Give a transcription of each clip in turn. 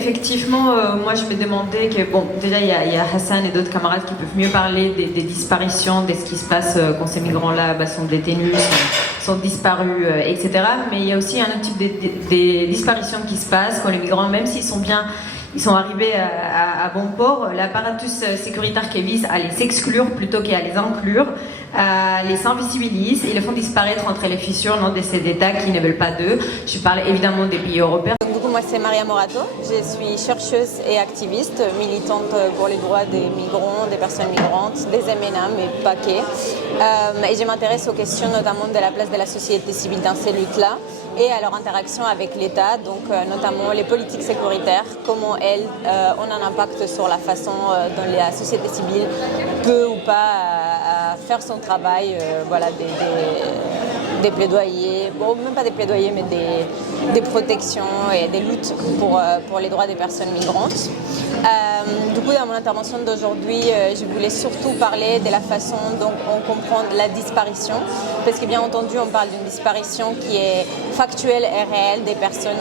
effectivement, moi je me demandais que, bon, déjà il y a Hassan et d'autres camarades qui peuvent mieux parler des disparitions, de ce qui se passe quand ces migrants-là sont détenus, sont disparus, etc. Mais il y a aussi un autre type des disparitions qui se passent quand les migrants, même s'ils sont bien, ils sont arrivés à bon port, l'apparatus sécuritaire qui vise à les exclure plutôt qu'à les inclure, les invisibilise et les font disparaître entre les fissures de ces États qui ne veulent pas d'eux. Je parle évidemment des pays européens. Moi, c'est Maria Morato. Je suis chercheuse et activiste, militante pour les droits des migrants, des personnes migrantes, des MNA, mais pas que. Et je m'intéresse aux questions notamment de la place de la société civile dans ces luttes-là et à leur interaction avec l'État, donc notamment les politiques sécuritaires, comment elles ont un impact sur la façon dont la société civile peut ou pas faire son travail, des plaidoyers, bon, même pas des plaidoyers, mais des protections et des luttes pour les droits des personnes migrantes. Du coup, dans mon intervention d'aujourd'hui, je voulais surtout parler de la façon dont on comprend la disparition, parce que bien entendu, on parle d'une disparition qui est factuelle et réelle des personnes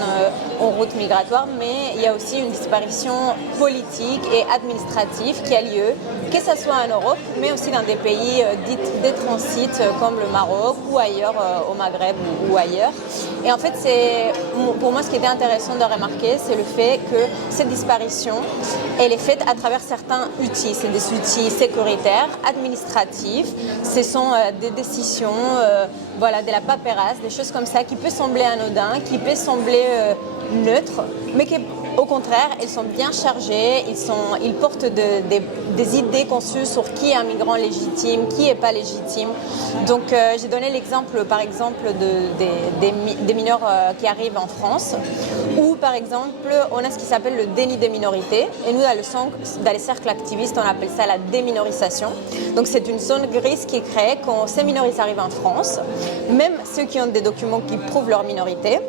en route migratoire, mais il y a aussi une disparition politique et administrative qui a lieu, que ce soit en Europe, mais aussi dans des pays dits de transit comme le Maroc ou ailleurs au Maghreb ou ailleurs. Et en fait, pour moi, ce qui était intéressant de remarquer, c'est le fait que cette disparition, elle est faite à travers certains outils. C'est des outils sécuritaires, administratifs, ce sont des décisions, de la paperasse, des choses comme ça qui peut sembler anodin, qui peut sembler neutre, mais qui au contraire, ils sont bien chargés, ils portent des idées conçues sur qui est un migrant légitime, qui n'est pas légitime. Donc j'ai donné l'exemple par exemple des mineurs qui arrivent en France, où par exemple on a ce qui s'appelle le déni de minorité, et nous dans les cercles activistes on appelle ça la déminorisation. Donc c'est une zone grise qui est créée quand ces minoristes arrivent en France, même ceux qui ont des documents qui prouvent leur minorité.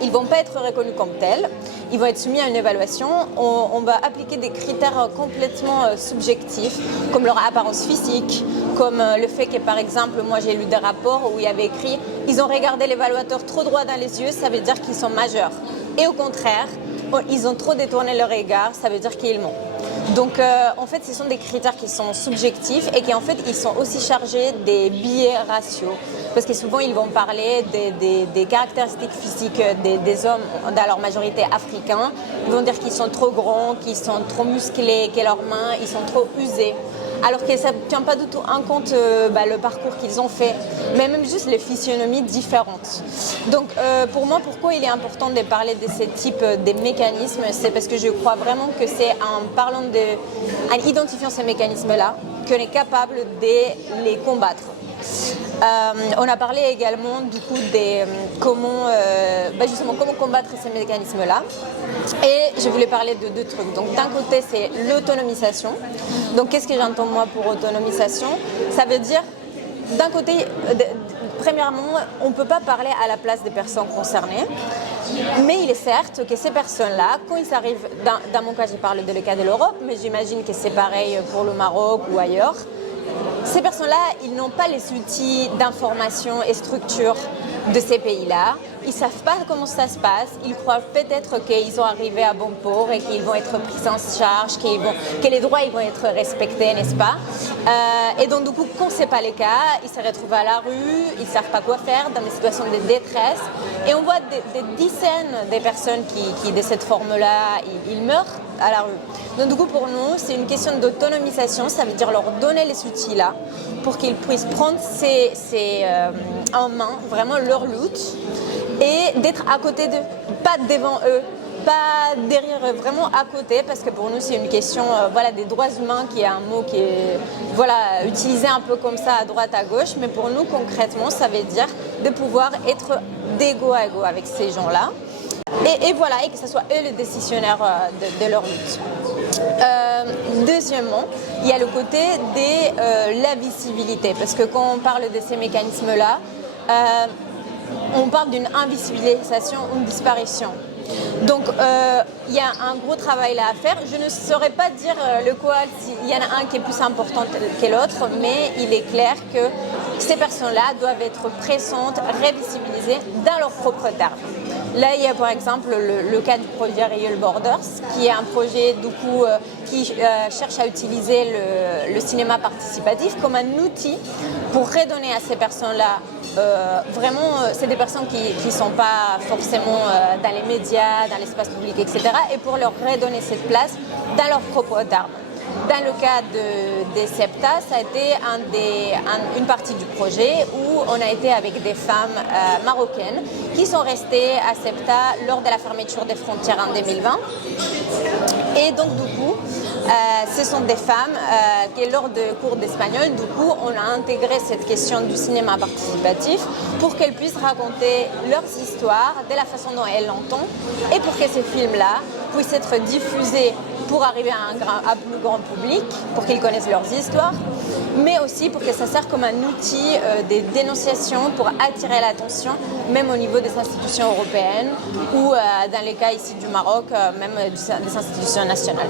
Ils ne vont pas être reconnus comme tels, ils vont être soumis à une évaluation. On va appliquer des critères complètement subjectifs, comme leur apparence physique, comme le fait que, par exemple, moi j'ai lu des rapports où il y avait écrit « ils ont regardé l'évaluateur trop droit dans les yeux, ça veut dire qu'ils sont majeurs ». Et au contraire, ils ont trop détourné leur regard, ça veut dire qu'ils mentent. Donc en fait ce sont des critères qui sont subjectifs et qui en fait ils sont aussi chargés des biais raciaux, parce que souvent ils vont parler des caractéristiques physiques des hommes dans leur majorité africains. Ils vont dire qu'ils sont trop grands, qu'ils sont trop musclés, que leurs mains ils sont trop usées, alors que ça ne tient pas du tout en compte le parcours qu'ils ont fait, mais même juste les physionomies différentes. Donc pour moi, pourquoi il est important de parler de ce type de mécanismes, c'est parce que je crois vraiment que c'est en identifiant ces mécanismes-là qu'on est capable de les combattre. On a parlé également du coup comment combattre ces mécanismes-là, et je voulais parler de deux trucs. Donc d'un côté c'est l'autonomisation. Donc qu'est-ce que j'entends moi pour autonomisation? Ça veut dire d'un côté, premièrement, on ne peut pas parler à la place des personnes concernées, mais il est certes que ces personnes-là, quand ils arrivent, dans mon cas j'ai parlé de le cas de l'Europe, mais j'imagine que c'est pareil pour le Maroc ou ailleurs, ces personnes-là, ils n'ont pas les outils d'information et structure de ces pays-là. Ils ne savent pas comment ça se passe. Ils croient peut-être qu'ils sont arrivés à bon port et qu'ils vont être pris en charge, que les droits ils vont être respectés, n'est-ce pas? Et donc, du coup, quand ce n'est pas le cas, ils se retrouvent à la rue, ils ne savent pas quoi faire, dans des situations de détresse. Et on voit des dizaines de personnes qui de cette forme-là, ils meurent à la rue. Donc, du coup, pour nous, c'est une question d'autonomisation. Ça veut dire leur donner les outils-là pour qu'ils puissent prendre en main vraiment leur lutte et d'être à côté d'eux, pas devant eux, pas derrière eux, vraiment à côté, parce que pour nous c'est une question des droits humains, qui est un mot qui est utilisé un peu comme ça à droite à gauche, mais pour nous concrètement ça veut dire de pouvoir être d'égo à égo avec ces gens-là. Et que ce soit eux les décisionnaires de leur lutte. Deuxièmement, il y a le côté de la visibilité, parce que quand on parle de ces mécanismes-là, on parle d'une invisibilisation ou une disparition. Donc il y a un gros travail là à faire. Je ne saurais pas dire s'il y en a un qui est plus important que l'autre, mais il est clair que ces personnes-là doivent être présentes, révisibilisées dans leurs propres termes. Là, il y a par exemple le cas du projet Real Borders, qui est un projet du coup, qui cherche à utiliser le cinéma participatif comme un outil pour redonner à ces personnes-là, c'est des personnes qui ne sont pas forcément dans les médias, dans l'espace public, etc., et pour leur redonner cette place dans leurs propres termes. Dans le cas des SEPTA, ça a été une partie du projet où on a été avec des femmes marocaines qui sont restées à SEPTA lors de la fermeture des frontières en 2020. Et donc du coup, ce sont des femmes qui, lors de cours d'espagnol, du coup, on a intégré cette question du cinéma participatif pour qu'elles puissent raconter leurs histoires de la façon dont elles l'entendent et pour que ces films-là puissent être diffusés pour arriver à un plus grand public, pour qu'ils connaissent leurs histoires, mais aussi pour que ça serve comme un outil de dénonciation pour attirer l'attention, même au niveau des institutions européennes ou dans les cas ici du Maroc, même des institutions nationales.